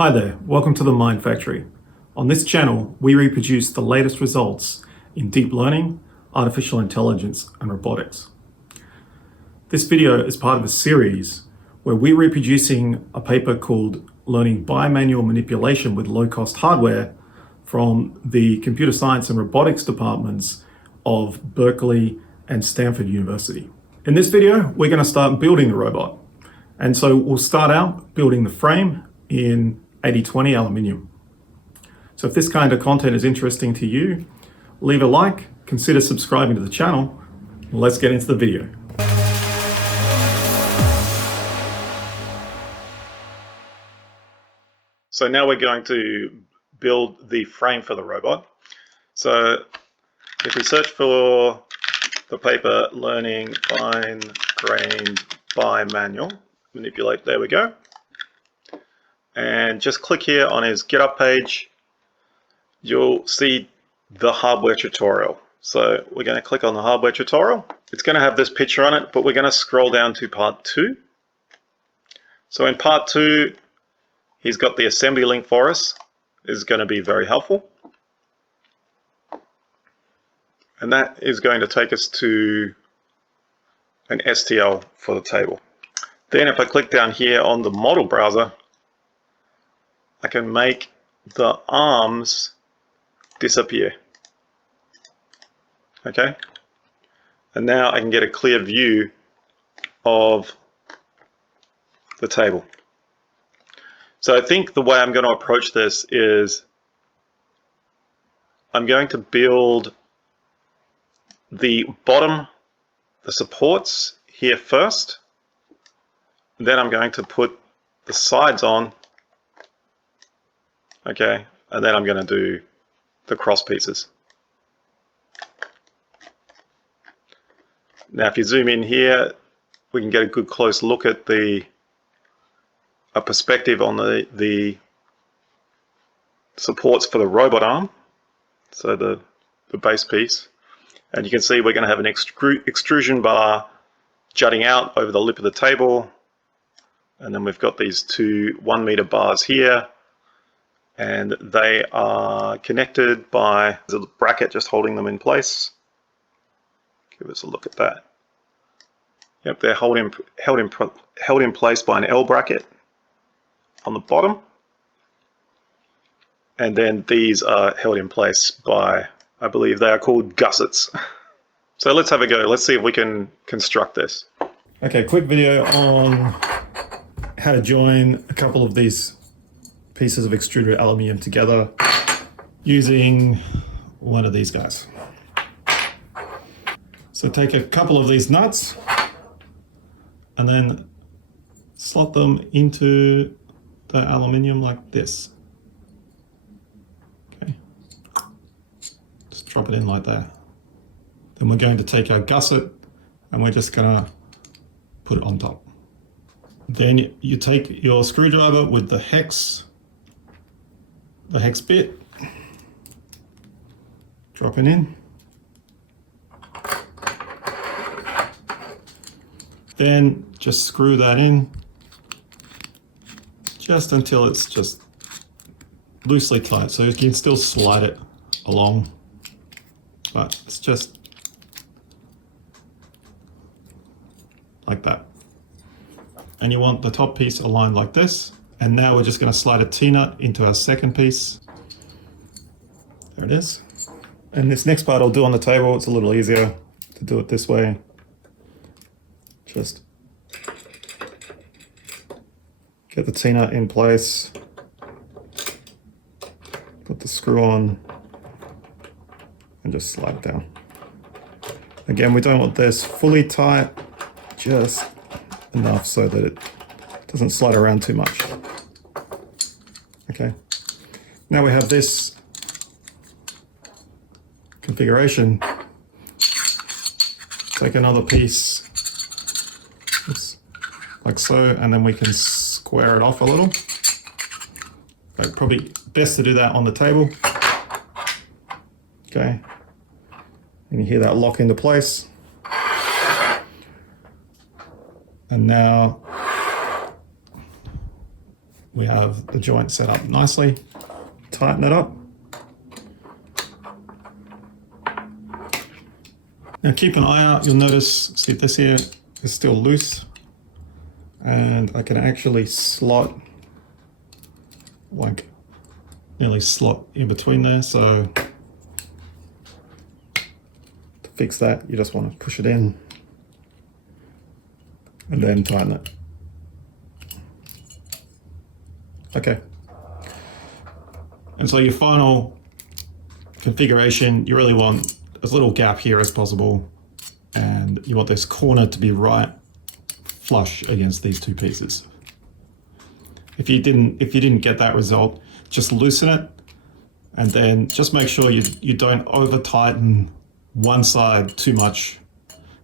Hi there, welcome to the Mind Factory. On this channel, we reproduce the latest results in deep learning, artificial intelligence, and robotics. This video is part of a series where we're reproducing a paper called Learning Bimanual Manipulation with Low-Cost Hardware from the Computer Science and Robotics departments of Berkeley and Stanford University. In this video, we're going to start building the robot. And so we'll start out building the frame in 80/20 aluminium. So if this kind of content is interesting to you, leave a like, consider subscribing to the channel. Let's get into the video. So now we're going to build the frame for the robot. So if we search for the paper Learning Fine-Grained Bimanual Manipulate, there we go. And just click here on his GitHub page. You'll see the hardware tutorial. So we're going to click on the hardware tutorial. It's going to have this picture on it, but we're going to scroll down to part 2. So in part 2, he's got the assembly link for us. This is going to be very helpful. And that is going to take us to an STL for the table. Then if I click down here on the model browser, I can make the arms disappear. Okay? And now I can get a clear view of the table. So I think the way I'm going to approach this is I'm going to build the bottom, the supports here first. Then I'm going to put the sides on. Okay, and then I'm going to do the cross pieces. Now if you zoom in here, we can get a good close look at a perspective on the supports for the robot arm, so the base piece. And you can see we're going to have an extrusion bar jutting out over the lip of the table. And then we've got these two 1 meter bars here. And they are connected by a bracket just holding them in place. Give us a look at that. Yep, they're held in place by an L bracket on the bottom. And then these are held in place by, I believe they are called gussets. So let's have a go. Let's see if we can construct this. Okay, quick video on how to join a couple of these pieces of extruded aluminium together using one of these guys. So take a couple of these nuts and then slot them into the aluminium like this. Okay, just drop it in like that. Then we're going to take our gusset and we're just gonna put it on top. Then you take your screwdriver with the hex bit, drop it in. Then just screw that in just until it's just loosely tight. So you can still slide it along, but it's just like that. And you want the top piece aligned like this. And now we're just going to slide a T-nut into our second piece. There it is. And this next part I'll do on the table. It's a little easier to do it this way. Just get the T-nut in place. Put the screw on and just slide it down. Again, we don't want this fully tight, just enough so that it doesn't slide around too much. Okay, now we have this configuration. Take another piece, oops, like so, and then we can square it off a little. But probably best to do that on the table. Okay, and you hear that lock into place. And now we have the joint set up nicely. Tighten it up. Now keep an eye out, you'll notice, see this here is still loose, and I can actually slot, like nearly slot in between there. So to fix that, you just want to push it in and then tighten it. Okay. And so your final configuration, you really want as little gap here as possible, and you want this corner to be right flush against these two pieces. If you didn't get that result, just loosen it, and then just make sure you don't over tighten one side too much.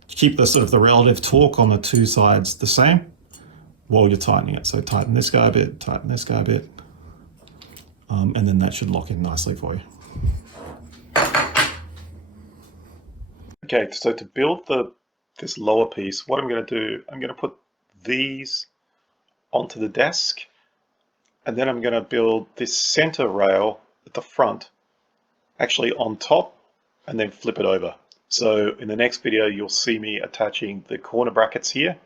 Keep the sort of the relative torque on the two sides the same while you're tightening it. So tighten this guy a bit, tighten this guy a bit, and then that should lock in nicely for you. Okay, so to build this lower piece, what I'm going to do, I'm going to put these onto the desk, and then I'm going to build this center rail at the front actually on top, and then flip it over. So in the next video, you'll see me attaching the corner brackets here.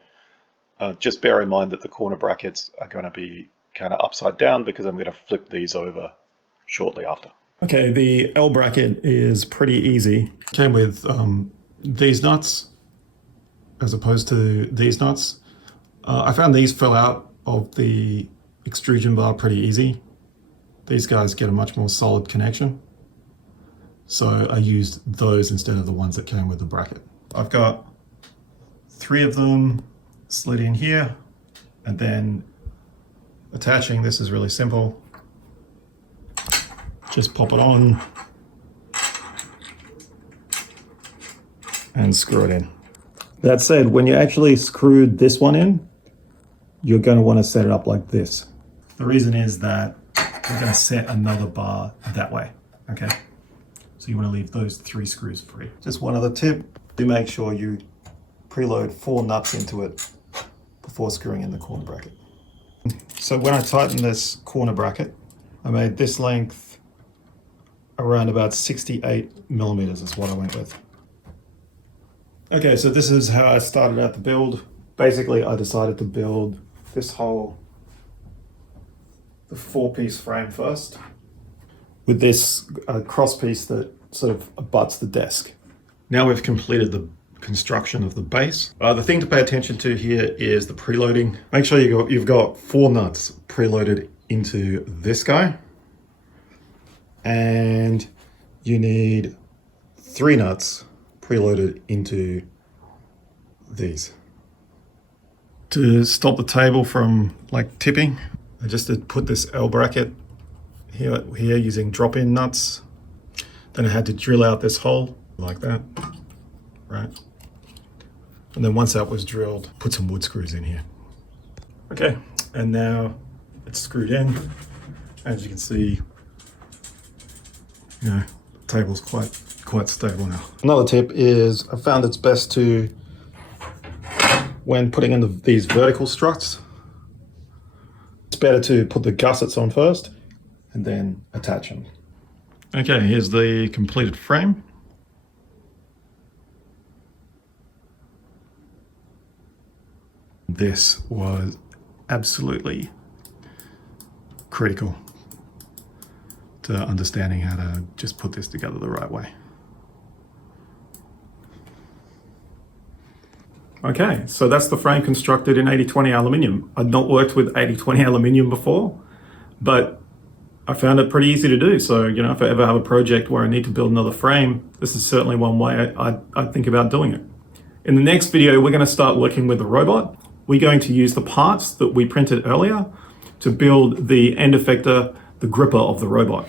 Just bear in mind that the corner brackets are going to be kind of upside down because I'm going to flip these over shortly after. Okay, the L bracket is pretty easy. Came with these nuts as opposed to these nuts. I found these fell out of the extrusion bar pretty easy. These guys get a much more solid connection. So I used those instead of the ones that came with the bracket. I've got 3 of them slid in here, and then attaching this is really simple. Just pop it on and screw it in. That said, when you actually screwed this one in, you're going to want to set it up like this. The reason is that we're going to set another bar that way, okay? So you want to leave those 3 screws free. Just one other tip, do make sure you preload 4 nuts into it before screwing in the corner bracket. So when I tightened this corner bracket, I made this length around about 68 millimeters is what I went with. Okay, so this is how I started out the build. Basically, I decided to build this whole, the 4-piece frame first, with this cross piece that sort of abuts the desk. Now we've completed the construction of the base. The thing to pay attention to here is the preloading. Make sure you've got 4 nuts preloaded into this guy, and you need 3 nuts preloaded into these. To stop the table from like tipping, I just did put this L bracket here using drop-in nuts. Then I had to drill out this hole like that, right? And then once that was drilled, put some wood screws in here. Okay, and now it's screwed in. As you can see, you know, the table's quite stable now. Another tip is I found it's best to, when putting in these vertical struts, it's better to put the gussets on first and then attach them. Okay, here's the completed frame. This was absolutely critical to understanding how to just put this together the right way. Okay, so that's the frame constructed in 80-20 aluminium. I'd not worked with 80-20 aluminium before, but I found it pretty easy to do. So, you know, if I ever have a project where I need to build another frame, this is certainly one way I'd think about doing it. In the next video, we're going to start working with the robot. We're going to use the parts that we printed earlier to build the end effector, the gripper of the robot.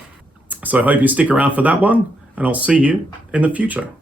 So I hope you stick around for that one, and I'll see you in the future.